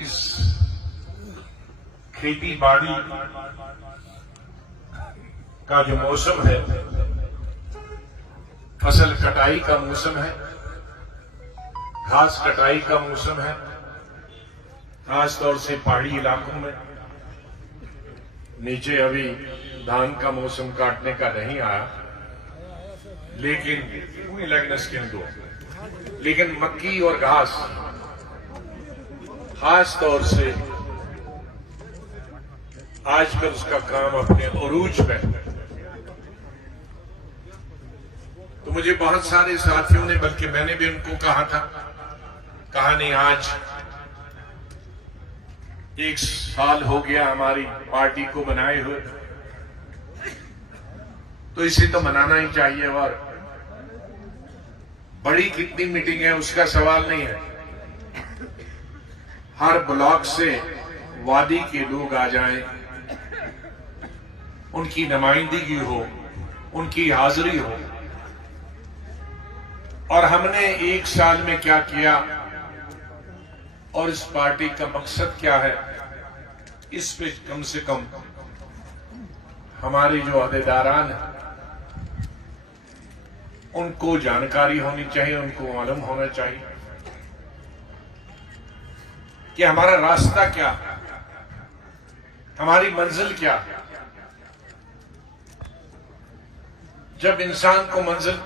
इस खेती बाड़ी का जो मौसम है, फसल कटाई का मौसम है, घास कटाई का मौसम है, खास तौर से पहाड़ी इलाकों में। नीचे अभी धान का मौसम काटने का नहीं आया, लेकिन मक्की और घास खास तौर से आजकल उसका काम अपने उरूज पे। तो मुझे बहुत सारे साथियों ने, बल्कि मैंने भी उनको कहा नहीं, आज 1 साल हो गया हमारी पार्टी को बनाए हुए, तो इसे तो मनाना ही चाहिए। और बड़ी कितनी मीटिंग है उसका सवाल नहीं है, हर ब्लॉक से वादी के लोग आ जाएं, उनकी नुमाइंदगी हो, उनकी हाजिरी हो, और हमने 1 साल में क्या किया और इस पार्टी का मकसद क्या है, इस पे कम से कम हमारे जो अहदेदारान हैं उनको जानकारी होनी चाहिए, उनको मालूम होना चाहिए कि हमारा रास्ता क्या, हमारी मंजिल क्या। जब इंसान को मंजिल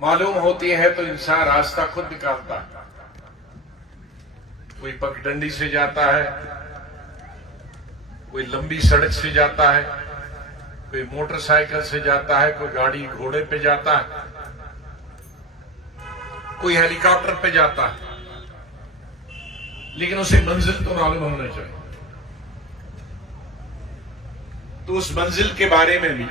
मालूम होती है तो इंसान रास्ता खुद निकालता है। कोई पगडंडी से जाता है, कोई लंबी सड़क से जाता है, कोई मोटरसाइकिल से जाता है, कोई गाड़ी घोड़े पे जाता है, कोई हेलीकॉप्टर पे जाता है, लेकिन उसे मंजिल तो मालूम होना चाहिए। तो उस मंजिल के बारे में भी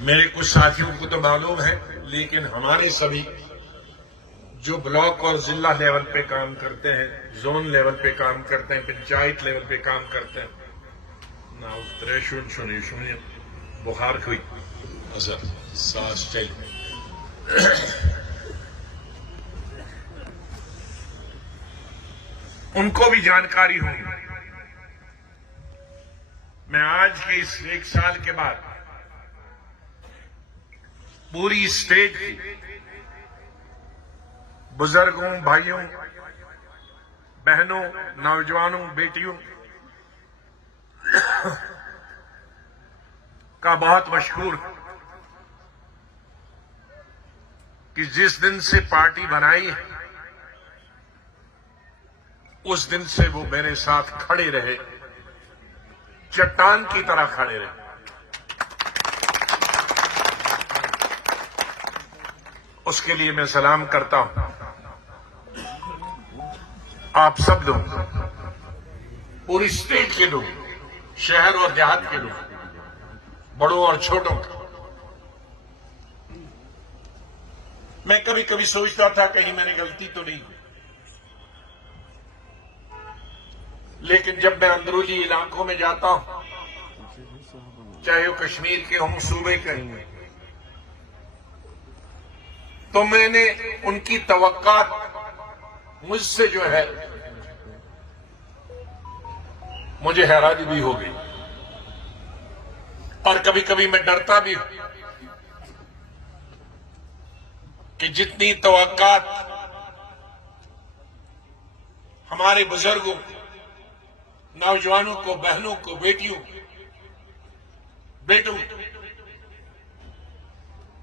मेरे कुछ साथियों को तो मालूम है, लेकिन हमारे सभी जो ब्लॉक और जिला लेवल पे काम करते हैं, जोन लेवल पे काम करते हैं, पंचायत लेवल पे काम करते हैं ना, बुखार हुई असर सांस चल, उनको भी जानकारी होगी। मैं आज के इस 1 साल के बाद पूरी स्टेट की बुजुर्गों, भाइयों, बहनों, नौजवानों, बेटियों का बहुत मशहूर कि जिस दिन से पार्टी बनाई है उस दिन से वो मेरे साथ खड़े रहे, चट्टान की तरह खड़े रहे। उसके लिए मैं सलाम करता हूं आप सब लोग, पूरी स्टेट के लोग, शहर और देहात के लोग, बड़ों और छोटों का। मैं कभी कभी सोचता था कहीं मैंने गलती तो नहीं, लेकिन जब मैं अंदरूनी इलाकों में जाता हूं, चाहे वो कश्मीर के हों, सूबे के हों, तो मैंने उनकी तवक्कात मुझसे जो है मुझे हैरानी भी हो गई, और कभी कभी मैं डरता भी हूं कि जितनी तवक्कात हमारे बुजुर्गों, नौजवानों को, बहनों को, बेटों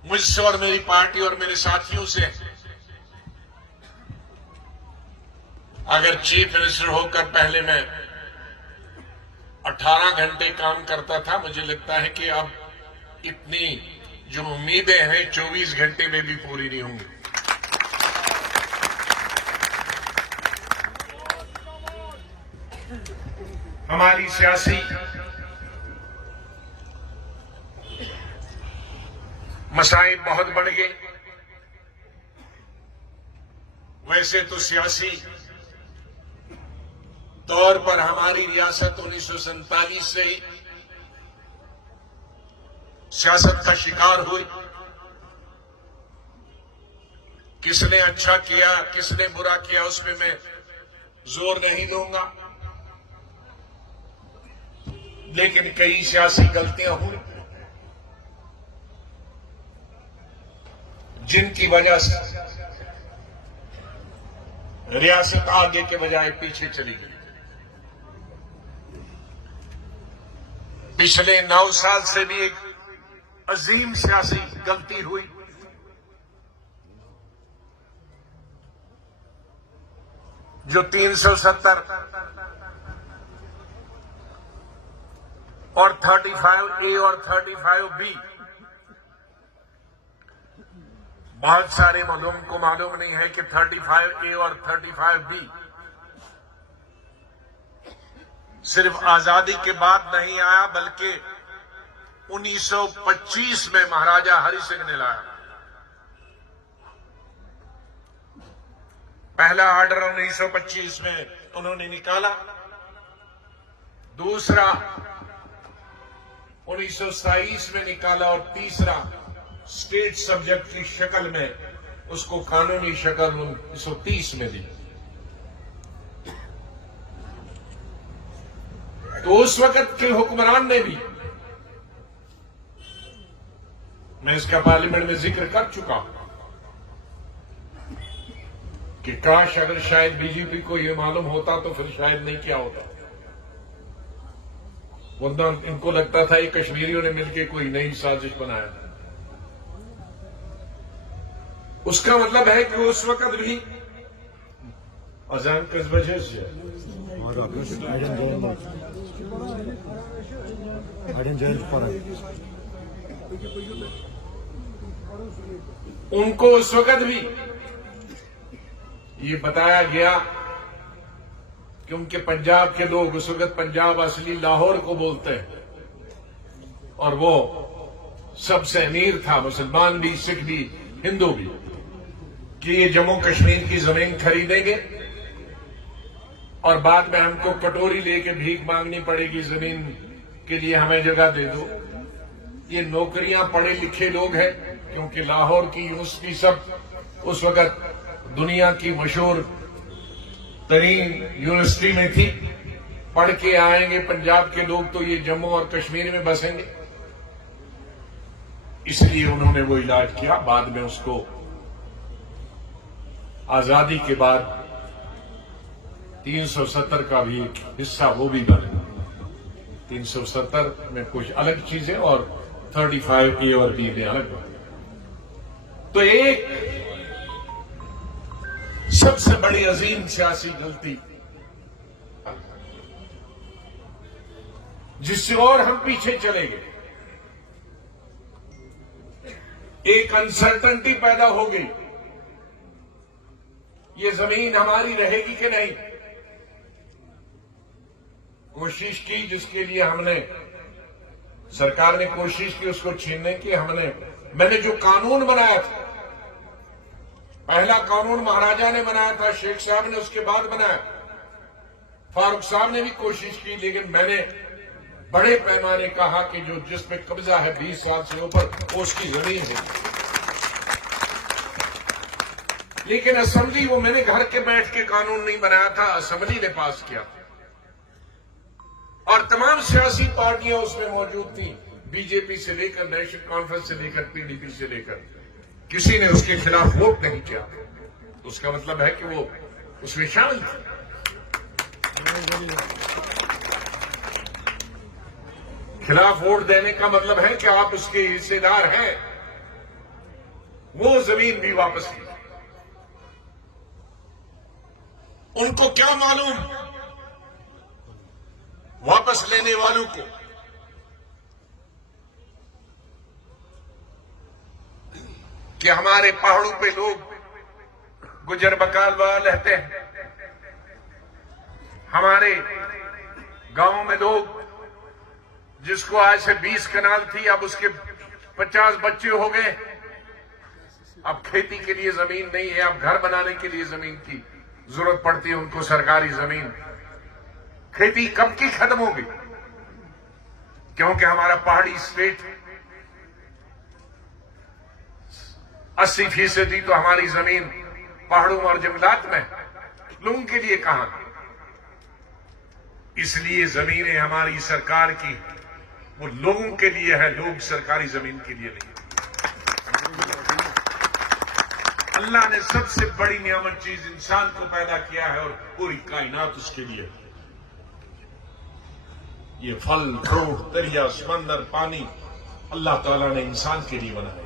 मुझसे और मेरी पार्टी और मेरे साथियों से, अगर चीफ मिनिस्टर होकर पहले मैं 18 घंटे काम करता था, मुझे लगता है कि अब इतनी जो उम्मीदें हैं 24 घंटे में भी पूरी नहीं होंगी। हमारी सियासी मसाइल बहुत बढ़ गए। वैसे तो सियासी तौर पर हमारी रियासत 1947 से ही सियासत का शिकार हुई। किसने अच्छा किया, किसने बुरा किया, उसमें मैं जोर नहीं दूंगा, लेकिन कई सियासी गलतियां हुई जिनकी वजह से रियासत आगे के बजाय पीछे चली गई। पिछले 9 साल से भी एक अजीम सियासी गलती हुई। जो 370 और 35A और 35B, बहुत सारे लोगों को मालूम नहीं है कि 35A और 35B सिर्फ आजादी के बाद नहीं आया, बल्कि 1925 में महाराजा हरि सिंह ने लाया। पहला ऑर्डर 1925 में उन्होंने निकाला, दूसरा 1927 में निकाला और तीसरा स्टेट सब्जेक्ट की शक्ल में उसको कानूनी शक्ल 1930 में दी। तो उस वक्त के हुक्मरान ने भी, मैं इसका पार्लियामेंट में जिक्र कर चुका हूं कि काश अगर शायद बीजेपी को यह मालूम होता तो फिर शायद नहीं किया होता, वरना इनको लगता था ये कश्मीरियों ने मिलकर कोई नई साजिश बनाया। उसका मतलब है कि उस वक्त भी अजान किस वजह से उनको उस वक्त भी ये बताया गया क्योंकि पंजाब के लोग उस वक्त पंजाब असली लाहौर को बोलते हैं और वो सबसे अमीर था, मुसलमान भी, सिख भी, हिंदू भी, कि ये जम्मू कश्मीर की जमीन खरीदेंगे और बाद में हमको कटोरी लेके भीख मांगनी पड़ेगी, जमीन के लिए हमें जगह दे दो। ये नौकरियां पढ़े लिखे लोग हैं, क्योंकि लाहौर की यूनिवर्सिटी सब उस वक्त दुनिया की मशहूर तरीन यूनिवर्सिटी में थी। पढ़ के आएंगे पंजाब के लोग तो ये जम्मू और कश्मीर में बसेंगे, इसलिए उन्होंने वो इलाज किया। बाद में उसको आजादी के बाद 370 का भी एक हिस्सा वो भी बने। 370 में कुछ अलग चीजें और 35A और B में अलग बने। तो एक सबसे बड़ी अजीम सियासी गलती जिससे और हम पीछे चले गए, एक अनसर्टेनिटी पैदा हो गई, ये जमीन हमारी रहेगी कि नहीं। कोशिश की, जिसके लिए हमने, सरकार ने कोशिश की उसको छीनने की। मैंने जो कानून बनाया था, पहला कानून महाराजा ने बनाया था, शेख साहब ने उसके बाद बनाया, फारूक साहब ने भी कोशिश की, लेकिन मैंने बड़े पैमाने कहा कि जो जिसमें कब्जा है 20 साल से ऊपर वो उसकी जमीन है। लेकिन असेंबली, वो मैंने घर के बैठ के कानून नहीं बनाया था, असेंबली ने पास किया और तमाम सियासी पार्टियां उसमें मौजूद थी, बीजेपी से लेकर नेशनल कॉन्फ्रेंस से लेकर पीडीपी से लेकर, किसी ने उसके खिलाफ वोट नहीं किया। तो उसका मतलब है कि वो उसमें शामिल थे। खिलाफ वोट देने का मतलब है कि आप उसके हिस्सेदार हैं। वो जमीन भी वापस ली। उनको क्या मालूम, वापस लेने वालों को, कि हमारे पहाड़ों पे लोग गुजर बकाल वाले रहते हैं, हमारे गांव में लोग जिसको आज से 20 कनाल थी अब उसके 50 बच्चे हो गए, अब खेती के लिए जमीन नहीं है, अब घर बनाने के लिए जमीन की जरूरत पड़ती है उनको, सरकारी जमीन। खेती कब की खत्म होगी, क्योंकि हमारा पहाड़ी स्टेट 80% तो हमारी जमीन पहाड़ों और जंगलात में लोगों के लिए कहां। इसलिए जमीनें हमारी सरकार की वो लोगों के लिए है, लोग सरकारी जमीन के लिए नहीं। अल्लाह ने सबसे बड़ी नियामत चीज इंसान को पैदा किया है और पूरी कायनात उसके लिए। ये फल फ्रूट दरिया समंदर पानी अल्लाह ताला ने इंसान के लिए बनाया।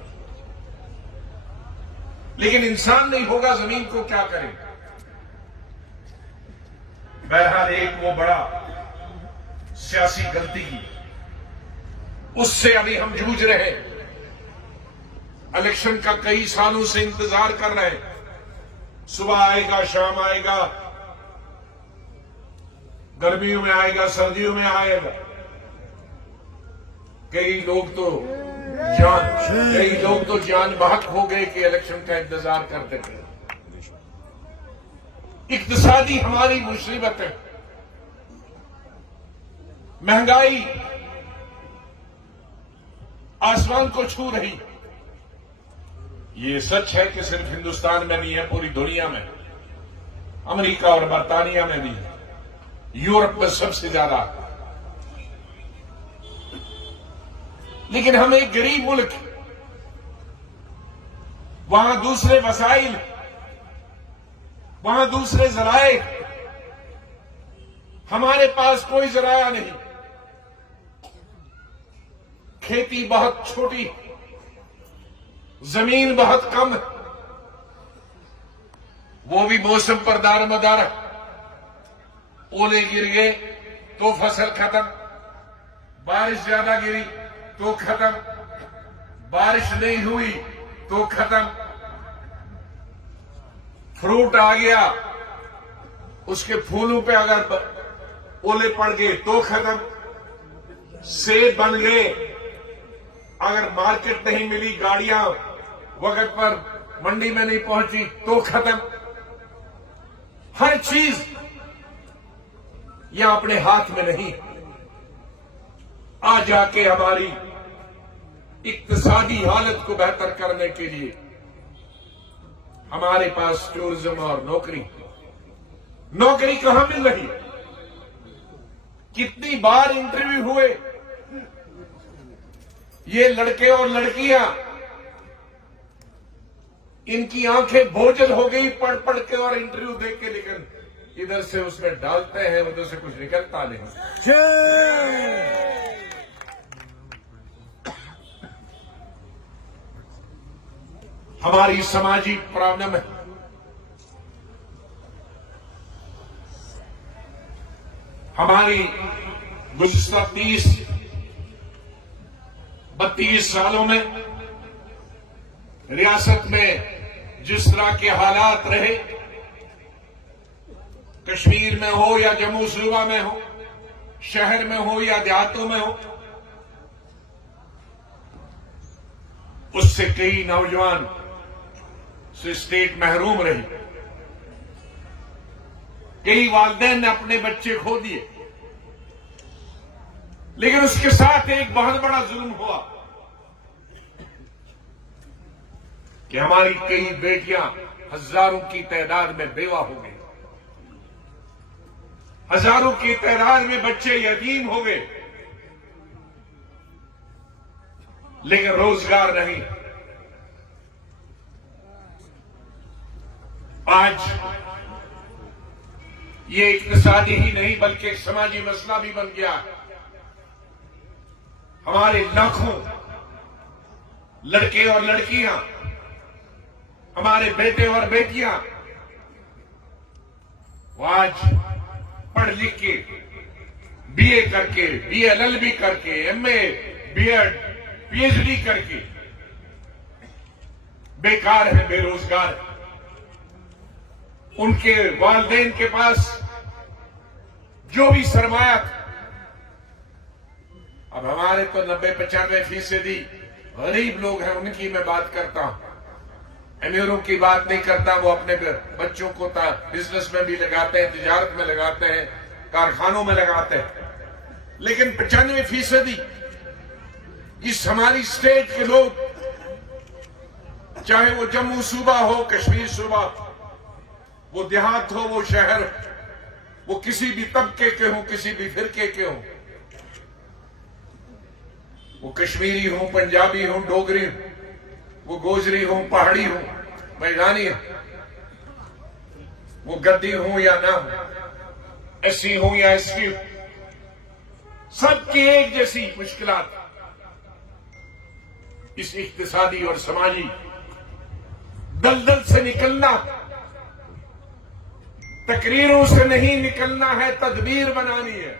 लेकिन इंसान नहीं होगा जमीन को क्या करें। बहरहाल एक वो बड़ा सियासी गलती की, उससे अभी हम जूझ रहे हैं। इलेक्शन का कई सालों से इंतजार कर रहे हैं। सुबह आएगा शाम आएगा, गर्मियों में आएगा सर्दियों में आएगा। कई लोग तो जान बहक हो गए कि इलेक्शन का इंतजार करते थे। इक्तिसादी हमारी मुसीबत है, महंगाई आसमान को छू रही। ये सच है कि सिर्फ हिंदुस्तान में नहीं है, पूरी दुनिया में, अमेरिका और बर्तानिया में भी है, यूरोप में सबसे ज्यादा। लेकिन हम एक गरीब मुल्क, वहां दूसरे वसाइल, वहां दूसरे जराए, हमारे पास कोई जराया नहीं। खेती बहुत छोटी, जमीन बहुत कम, वो भी मौसम पर दारमदार। ओले गिर गए तो फसल खत्म, बारिश ज्यादा गिरी तो खत्म, बारिश नहीं हुई तो खत्म। फ्रूट आ गया, उसके फूलों पे अगर ओले पड़ गए तो खत्म। सेब बन गए, अगर मार्केट नहीं मिली, गाड़ियां वक्त पर मंडी में नहीं पहुंची तो खत्म। हर चीज यह अपने हाथ में नहीं। आ जाके हमारी इक्तिसादी हालत को बेहतर करने के लिए हमारे पास टूरिज्म और नौकरी कहां मिल रही। कितनी बार इंटरव्यू हुए, ये लड़के और लड़कियां, इनकी आंखें बोझल हो गई पढ़ पढ़ के और इंटरव्यू देख के, लेकिन इधर से उसमें डालते हैं, उधर से कुछ निकलता नहीं। हमारी सामाजिक प्रॉब्लम है। हमारी गुज़िश्ता 30-32 सालों में रियासत में जिस तरह के हालात रहे, कश्मीर में हो या जम्मू सूबा में हो, शहर में हो या देहातों में हो, उससे कई नौजवान से स्टेट महरूम रही। कई वालिदैन ने अपने बच्चे खो दिए। लेकिन उसके साथ एक बहुत बड़ा जुल्म हुआ कि हमारी कई बेटियां हजारों की तादाद में बेवा हो गई, हजारों की तादाद में बच्चे यतीम हो गए, लेकिन रोजगार नहीं। आज ये इक्तिसादी ही नहीं बल्कि एक समाजी मसला भी बन गया। हमारे लाखों लड़के और लड़कियां, हमारे बेटे और बेटियां, वो आज पढ़ लिख के, बीए करके, बीएलएलबी करके, एमए, बीएड, पीएचडी करके बेकार है, बेरोजगार है। उनके वालिदैन के पास जो भी सरमाया था, अब हमारे तो 90-95% गरीब लोग हैं, उनकी मैं बात करता हूं, अमीरों की बात नहीं करता। वो अपने बच्चों को बिजनेस में भी लगाते हैं, तिजारत में लगाते हैं, कारखानों में लगाते हैं। लेकिन 95% इस हमारी स्टेट के लोग चाहे वो जम्मू सूबा हो, कश्मीर सूबा, वो देहात हो, वो शहर, वो किसी भी तबके के हों, किसी भी फिरके के हों, वो कश्मीरी हो, पंजाबी हो, डोगरी हो, वो गोजरी हो, पहाड़ी हो, मैदानी हो, वो गद्दी हो या ना हो, एससी हो या एसटी हो, सबकी एक जैसी मुश्किलात इस इक्तिसादी और समाजी दलदल से निकलना, तकरीरों से नहीं निकलना है, तदबीर बनानी है।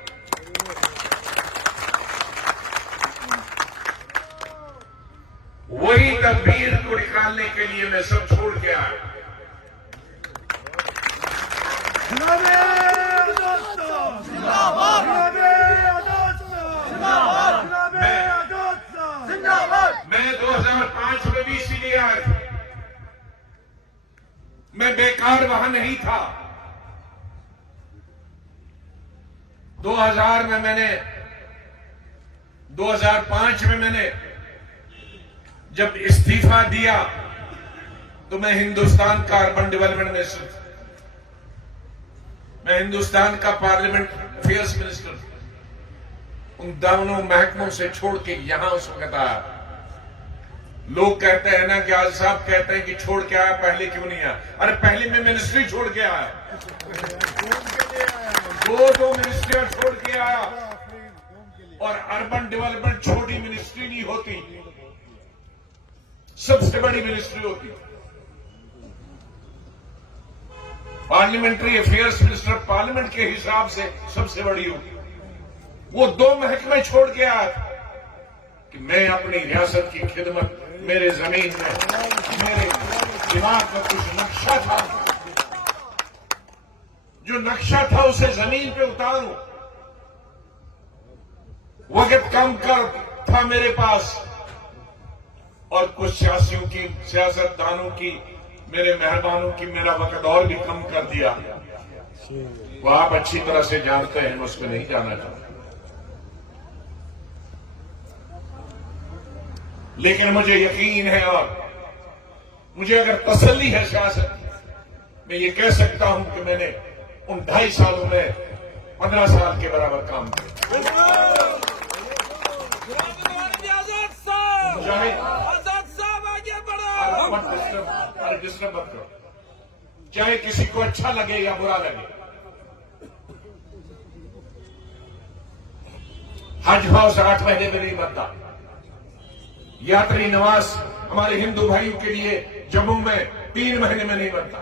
वही तदबीर को निकालने के लिए मैं सब छोड़ के आया। मैं 2005 में भी इसीलिए आया था। मैं बेकार वहां नहीं था। 2005 में मैंने जब इस्तीफा दिया तो मैं हिंदुस्तान का अर्बन डेवलपमेंट मिनिस्टर था, मैं हिंदुस्तान का पार्लियामेंट अफेयर्स मिनिस्टर था। उन दोनों महकमों से छोड़ के यहां उस वक्त आया। लोग कहते हैं ना कि आज साहब कहते हैं कि छोड़ के आया, पहले क्यों नहीं आया? अरे पहले मैं मिनिस्ट्री छोड़ के आया, दो मिनिस्ट्रियां छोड़ के आया। और अर्बन डेवलपमेंट छोटी मिनिस्ट्री नहीं होती, सबसे बड़ी मिनिस्ट्री होती। पार्लियामेंट्री अफेयर्स मिनिस्टर पार्लियामेंट के हिसाब से सबसे बड़ी होती। वो 2 महकमे छोड़ के आया था कि मैं अपनी रियासत की खिदमत, मेरे जमीन में, मेरे दिमाग में कुछ नक्शा था, जो नक्शा था उसे जमीन पे उतारूं। वक्त कम कर था मेरे पास और कुछ सियासियों की, सियासतदानों की, मेरे मेहरबानों की मेरा वक्त और भी कम कर दिया। वो आप अच्छी तरह से जानते हैं, मैं उस पर नहीं जाना चाहता। लेकिन मुझे यकीन है और मुझे अगर तसल्ली है सियासत, मैं ये कह सकता हूं कि मैंने उन 2.5 सालों में 15 साल के बराबर काम किया। डिस्टर्ब मत करो, चाहे किसी को अच्छा लगे या बुरा लगे। हज हाउस 8 महीने में नहीं बनता। यात्री निवास हमारे हिंदू भाइयों के लिए जम्मू में 3 महीने में नहीं बनता।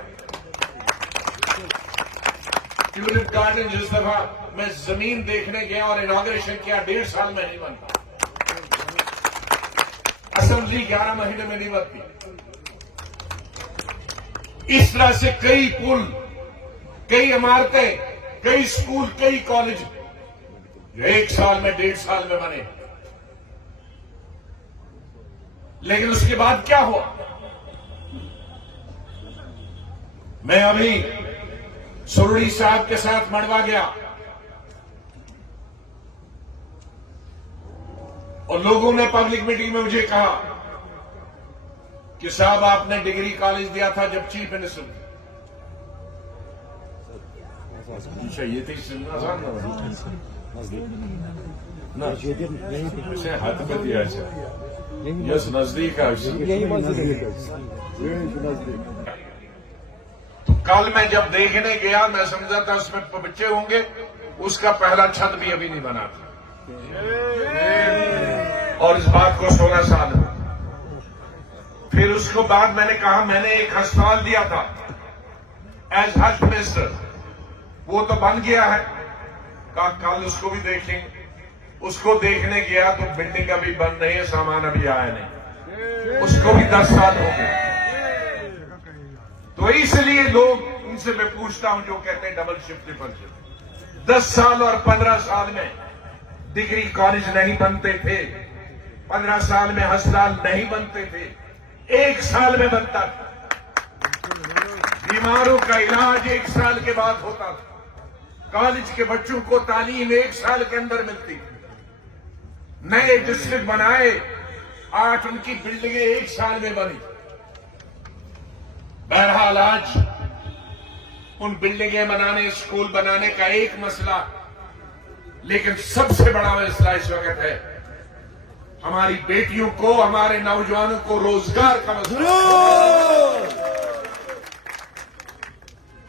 ट्यूलिप गार्डन जिस दफा मैं जमीन देखने गया और इनॉग्रेशन किया, 1.5 साल में नहीं बनता। असेंबली 11 महीने में नहीं बनती। इस तरह से कई पुल, कई इमारतें, कई स्कूल, कई कॉलेज 1 साल में, 1.5 साल में बने। लेकिन उसके बाद क्या हुआ? मैं अभी सुरड़ी साहब के साथ मड़वा गया और लोगों ने पब्लिक मीटिंग में मुझे कहा कि साहब आपने डिग्री कॉलेज दिया था जब चीफ मिनिस्टर ये थी हाथ में दिया। यस नजदीक है। तो कल मैं जब देखने गया, मैं समझा था उसमें बच्चे होंगे, उसका पहला छत भी अभी नहीं बना था। और इस बात को 16 साल हुआ। फिर उसको बाद मैंने कहा, मैंने एक अस्पताल दिया था एज हेल्थ मिनिस्टर, वो तो बन गया है। कहा कल उसको भी देखेंगे। उसको देखने गया तो बिल्डिंग अभी बंद नहीं है, सामान अभी आया नहीं, उसको भी 10 साल हो गए। तो इसलिए लोग उनसे मैं पूछता हूं जो कहते हैं डबल शिफ्ट, ट्रिपल शिफ्ट, 10 साल और 15 साल में डिग्री कॉलेज नहीं बनते थे, 15 साल में अस्पताल नहीं बनते थे, 1 साल में बनता था। बीमारों का इलाज 1 साल के बाद होता था। कॉलेज के बच्चों को तालीम 1 साल के अंदर मिलती थी। नए डिस्ट्रिक्ट बनाए, 8 उनकी बिल्डिंगें 1 साल में बनी। बहरहाल आज उन बिल्डिंगें बनाने, स्कूल बनाने का एक मसला, लेकिन सबसे बड़ा मसला इस वक्त है हमारी बेटियों को, हमारे नौजवानों को रोजगार का मसला।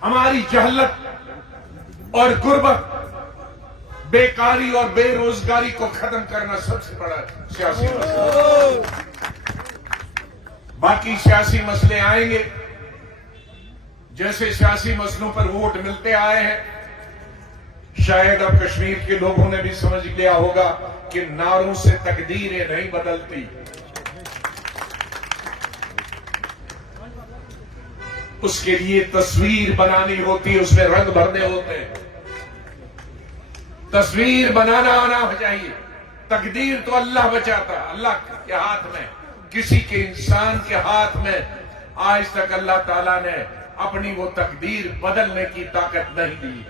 हमारी जहलत और गुर्बत, बेकारी और बेरोजगारी को खत्म करना सबसे बड़ा सियासी मसला। बाकी सियासी मसले आएंगे, जैसे सियासी मसलों पर वोट मिलते आए हैं। शायद अब कश्मीर के लोगों ने भी समझ लिया होगा कि नारों से तकदीरें नहीं बदलती। उसके लिए तस्वीर बनानी होती है, उसमें रंग भरने होते हैं। तस्वीर बनाना आना चाहिए। तकदीर तो अल्लाह बचाता, अल्लाह के हाथ में, किसी के इंसान के हाथ में आज तक अल्लाह ताला ने अपनी वो तकदीर बदलने की ताकत नहीं दी।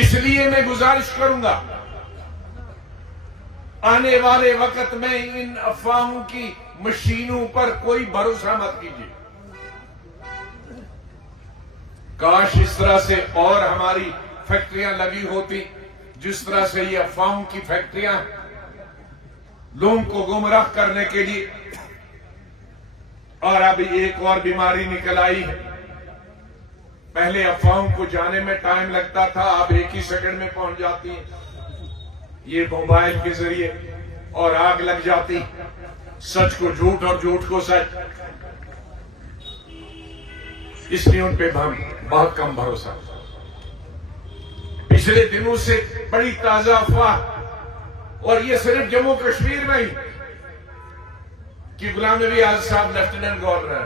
इसलिए मैं गुजारिश करूंगा, आने वाले वक्त में इन अफवाहों की मशीनों पर कोई भरोसा मत कीजिए। काश इस तरह से और हमारी फैक्ट्रियां लगी होती, जिस तरह से ये अफवाहों की फैक्ट्रियां लोगों को गुमराह करने के लिए। और अब एक और बीमारी निकल आई है। पहले अफवाहों को जाने में टाइम लगता था, अब एक ही सेकंड में पहुंच जाती है ये मोबाइल के जरिए, और आग लग जाती। सच को झूठ और झूठ को सच, इसलिए उन पे बहुत कम भरोसा। पिछले दिनों से बड़ी ताजा अफवाह, और ये सिर्फ जम्मू कश्मीर में ही, कि गुलाम नबी आजाद साहब लेफ्टिनेंट गवर्नर।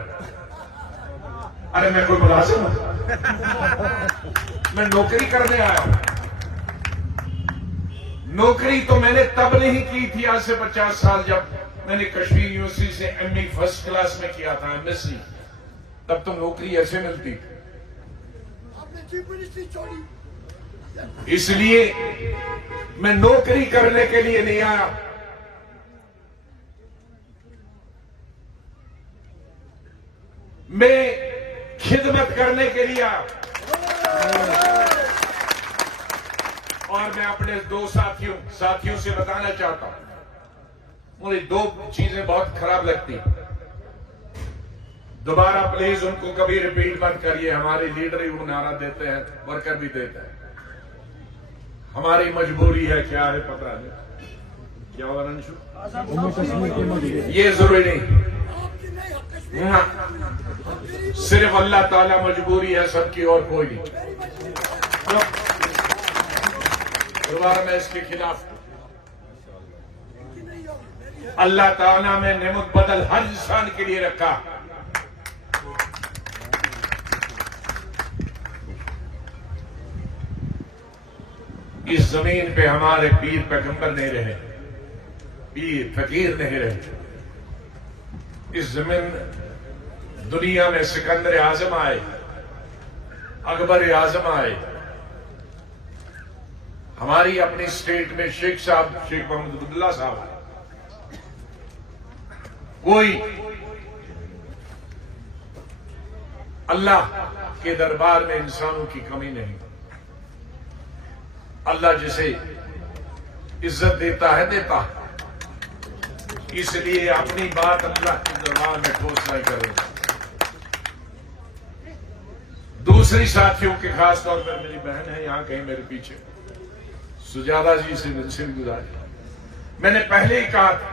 अरे मैं कोई मुलाजिम हूं? मैं नौकरी करने आया हूं। नौकरी तो मैंने तब नहीं की थी, आज से 50 साल, जब मैंने कश्मीर यूनिवर्सिटी से एमए फर्स्ट क्लास में किया था, एमएससी। तब तो नौकरी ऐसे मिलती थी। इसलिए मैं नौकरी करने के लिए नहीं आया, मैं खिदमत करने के लिए आया। और मैं अपने दो साथियों से बताना चाहता हूं, मुझे दो चीजें बहुत खराब लगती। दोबारा प्लीज उनको कभी रिपीट मत करिए। हमारे लीडर ही वो नारा देते हैं, वर्कर भी देते हैं। हमारी मजबूरी है, क्या है पता नहीं। क्या होगा अंशु? ये जरूरी नहीं, सिर्फ अल्लाह ताला मजबूरी है सबकी, और कोई नहीं। दोबारा मैं इसके खिलाफ। अल्लाह ताला ने नेमत बदल हर इंसान के लिए रखा। इस जमीन पे हमारे पीर पैगंबर नहीं रहे, पीर फकीर नहीं रहे। इस जमीन दुनिया में सिकंदर आजम आए, अकबर आजम आए। हमारी अपनी स्टेट में शेख मोहम्मद अब्दुल्ला साहब आए। कोई अल्लाह के दरबार में इंसानों की कमी नहीं। अल्लाह जिसे इज्जत देता है देता है, इसलिए अपनी बात अल्लाह के दरबार में ठोस नहीं करें। दूसरी साथियों के खास तौर पर मेरी बहन है यहां कहीं मेरे पीछे, सुजाता जी से गुजारिश। मैंने पहले ही कहा था,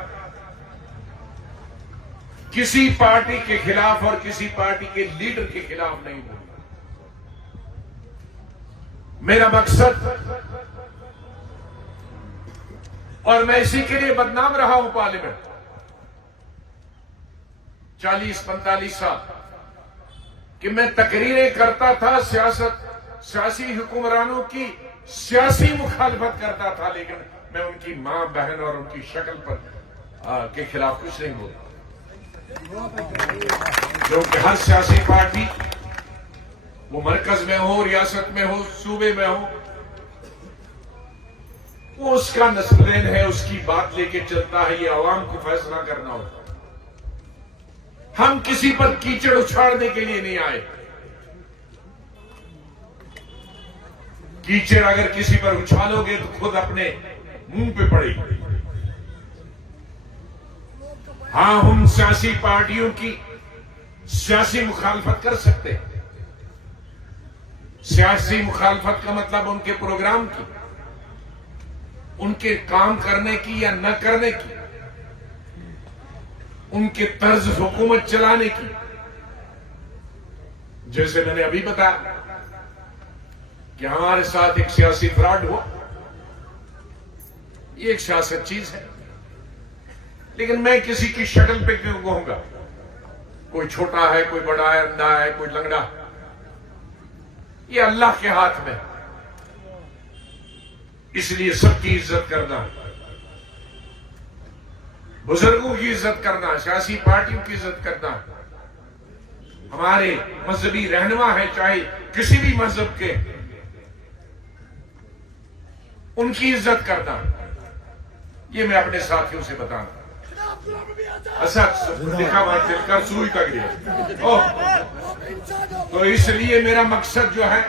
किसी पार्टी के खिलाफ और किसी पार्टी के लीडर के खिलाफ नहीं बोलना। मेरा मकसद, और मैं इसी के लिए बदनाम रहा हूं पार्लियामेंट 40-45 साल, कि मैं तकरीरें करता था, सियासी हुक्मरानों की सियासी मुखालफत करता था, लेकिन मैं उनकी मां बहन और उनकी शक्ल पर के खिलाफ कुछ नहीं बोलता। क्योंकि हर सियासी पार्टी, वो मरकज में हो, रियासत में हो, सूबे में हो, वो उसका नस्लेन है, उसकी बात लेके चलता है। ये अवाम को फैसला करना होता है। हम किसी पर कीचड़ उछाड़ने के लिए नहीं आए। कीचड़ अगर किसी पर उछालोगे तो खुद अपने मुंह पे पड़ेगी। हां, हम सियासी पार्टियों की सियासी मुखालफत कर सकते हैं। सियासी मुखालफत का मतलब उनके प्रोग्राम की, उनके काम करने की या न करने की, उनके तर्ज हुकूमत चलाने की। जैसे मैंने अभी बताया कि हमारे साथ एक सियासी फ्रॉड हुआ, ये एक सियासत चीज है। लेकिन मैं किसी की शक्ल पे क्यों कहूंगा, कोई छोटा है, कोई बड़ा है, अंधा है, कोई लंगड़ा, ये अल्लाह के हाथ में। इसलिए सबकी इज्जत करना, बुजुर्गों की इज्जत करना, सियासी पार्टियों की इज्जत करना, हमारे मजहबी रहनुमा है चाहे किसी भी मजहब के, उनकी इज्जत करना, ये मैं अपने साथियों से बताऊं। दिखा कर सुई तक गया। तो इसलिए मेरा मकसद जो है,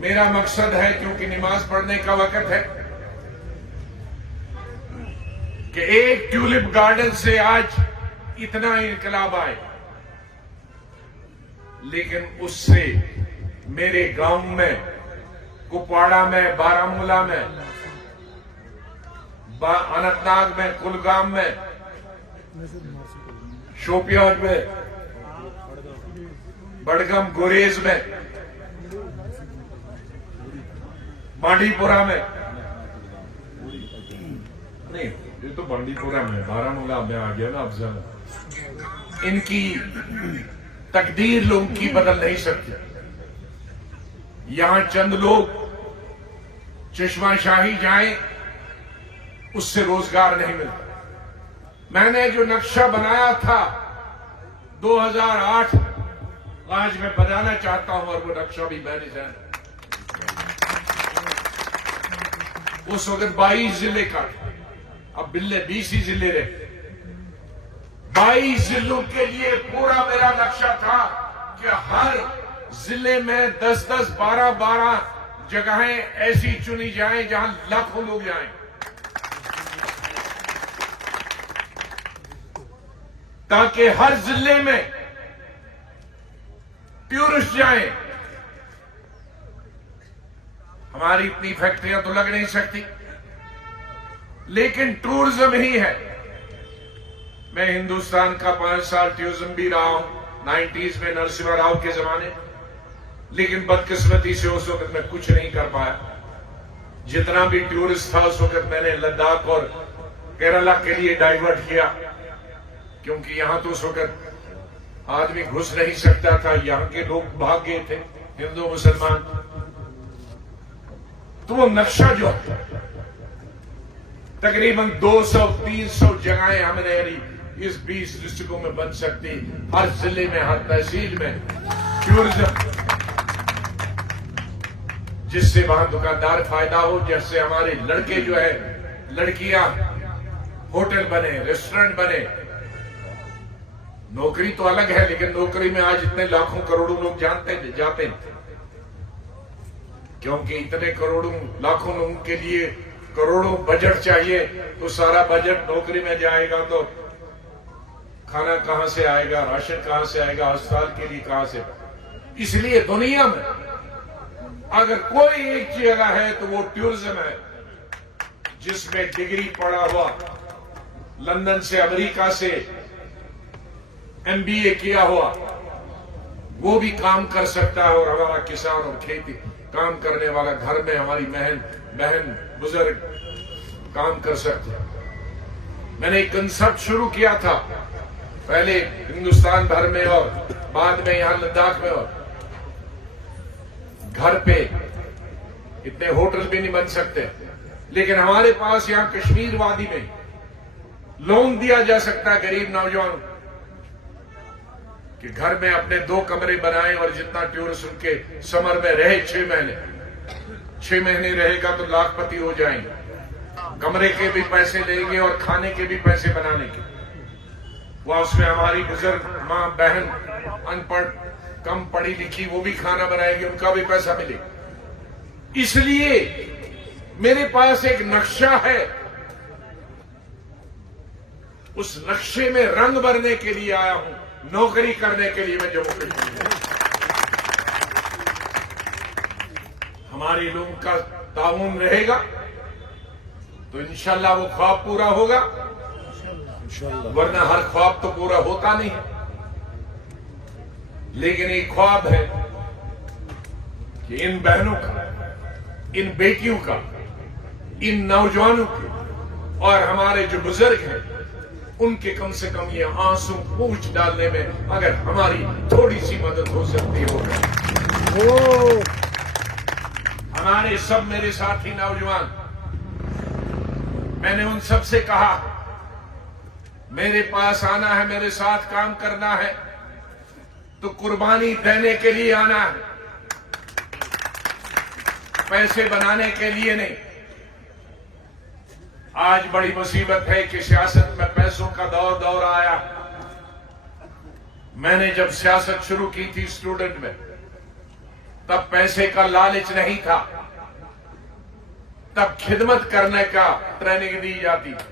मेरा मकसद है, क्योंकि नमाज पढ़ने का वक्त है, कि एक ट्यूलिप गार्डन से आज इतना इनकलाब आए, लेकिन उससे मेरे गांव में, कुपवाड़ा में, बारामूला में, अनंतनाग में, कुलगाम में, शोपियान में, बड़गम गुरेज में, बांडीपुरा में, नहीं ये तो बांडीपुरा में, बारामूला में आ गया ना अफजल। इनकी तकदीर लोगों की बदल नहीं सकती। यहां चंद लोग चश्माशाही जाएं, उससे रोजगार नहीं मिलता। मैंने जो नक्शा बनाया था 2008, आज मैं बनाना चाहता हूं, और वो नक्शा भी मैंने जाना। उस वक्त 22 जिले का, अब बिल्ले 20 ही जिले रहे। 22 जिलों के लिए पूरा मेरा नक्शा था कि हर जिले में 10-10, 12-12 जगहें ऐसी चुनी जाएं जहां लाखों लोग जाएं, ताकि हर जिले में टूरिस्ट जाएं। हमारी इतनी फैक्ट्रियां तो लग नहीं सकती, लेकिन टूरिज्म ही है। मैं हिंदुस्तान का 5 साल टूरिज्म भी रहा हूं, 90s में नरसिम्हा राव के जमाने, लेकिन बदकिस्मती से उस वक्त मैं कुछ नहीं कर पाया। जितना भी टूरिस्ट था उस वक्त मैंने लद्दाख और केरला के लिए डाइवर्ट किया, क्योंकि यहां तो उस वक्त आदमी घुस नहीं सकता था, यहां के लोग भाग गए थे, हिंदू मुसलमान। तो वो नक्शा जो तकरीबन 200-300 जगहें हमने इस 20 डिस्ट्रिक्टों में बन सकती, हर जिले में, हर तहसील में टूरिज्म, जिससे वहां दुकानदार फायदा हो, जैसे हमारे लड़के जो है, लड़कियां होटल बने, रेस्टोरेंट बने। नौकरी तो अलग है, लेकिन नौकरी में आज इतने लाखों करोड़ों लोग जाते हैं, क्योंकि इतने करोड़ों लाखों लोगों के लिए करोड़ों बजट चाहिए। तो सारा बजट नौकरी में जाएगा तो खाना कहां से आएगा, राशन कहां से आएगा, अस्पताल के लिए कहां से। इसलिए दुनिया में अगर कोई एक जगह है तो वो टूरिज्म है, जिसमें डिग्री पढ़ा हुआ, लंदन से, अमेरिका से MBA किया हुआ, वो भी काम कर सकता है। और हमारा किसान और खेती काम करने वाला, घर में हमारी बहन बुजुर्ग काम कर सकते हैं। मैंने एक कंसेप्ट शुरू किया था, पहले हिंदुस्तान भर में और बाद में यहां लद्दाख में, और घर पे इतने होटल भी नहीं बन सकते, लेकिन हमारे पास यहां कश्मीर वादी में लोन दिया जा सकता है गरीब नौजवानों कि घर में अपने 2 कमरे बनाएं, और जितना टूरिस्ट उनके समर में रहे 6 महीने रहेगा तो लाखपति हो जाएंगे। कमरे के भी पैसे लेंगे और खाने के भी पैसे बनाने के। वह उसमें हमारी बुजुर्ग मां बहन अनपढ़ कम पढ़ी लिखी वो भी खाना बनाएगी, उनका भी पैसा मिलेगा। इसलिए मेरे पास एक नक्शा है, उस नक्शे में रंग भरने के लिए आया हूं, नौकरी करने के लिए मैं जम्मू कश्मीर में। हमारे लोगों का ताउन रहेगा तो इंशाल्लाह वो ख्वाब पूरा होगा, वरना हर ख्वाब तो पूरा होता नहीं है। लेकिन एक ख्वाब है कि इन बहनों का, इन बेटियों का, इन नौजवानों के और हमारे जो बुजुर्ग हैं उनके कम से कम ये आंसू पूंछ डालने में अगर हमारी थोड़ी सी मदद हो सकती हो। हमारे सब मेरे साथी नौजवान, मैंने उन सब से कहा मेरे पास आना है, मेरे साथ काम करना है तो कुर्बानी देने के लिए आना है, पैसे बनाने के लिए नहीं। आज बड़ी मुसीबत है कि सियासत में पैसों का दौर आया। मैंने जब सियासत शुरू की थी स्टूडेंट में, तब पैसे का लालच नहीं था, तब खिदमत करने का ट्रेनिंग दी जाती थी।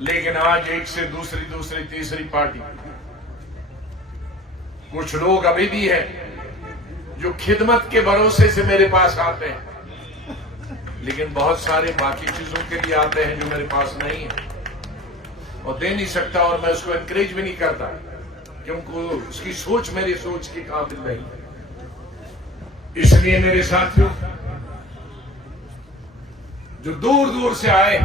लेकिन आज एक से दूसरी तीसरी पार्टी, कुछ लोग अभी भी हैं जो खिदमत के भरोसे से मेरे पास आते हैं, लेकिन बहुत सारे बाकी चीजों के लिए आते हैं जो मेरे पास नहीं है और दे नहीं सकता, और मैं उसको एनकरेज भी नहीं करता क्योंकि उसकी सोच मेरी सोच के काबिल नहीं। इसलिए मेरे साथियों जो दूर दूर से आए